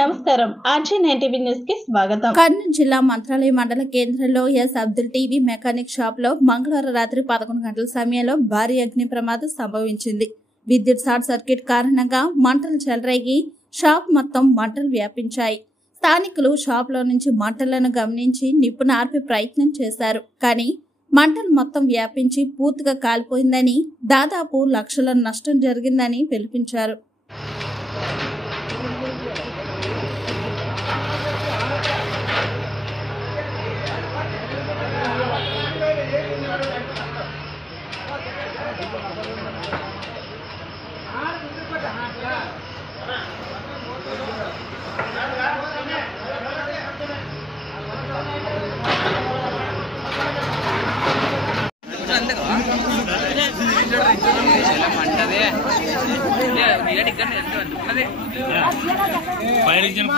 నమస్కారం RG9 news కి స్వాగతం. కర్నూలు జిల్లా మంత్రాలయ మండల కేంద్రంలో S Abdul TV mechanic shop లో మంగళవారం రాత్రి 11 గంటల సమయంలో భారీ అగ్ని ప్రమాదం సంభవించింది. విద్యుత్ షార్ట్ సర్క్యూట్ కారణంగా మంటలు చెలరేగి షాప్ మొత్తం మంటలు వ్యాపించాయి. స్థానికులు షాప్ లో నుంచి మంటలను గమనించి నిప్పును ఆర్పే ప్రయత్నం చేశారు. కానీ మంటలు మొత్తం వ్యాపించి పూర్తిగా కాలిపోయిందని, దాదాపు లక్షల నష్టం జరిగిందని వెల్లడించారు. Fire engine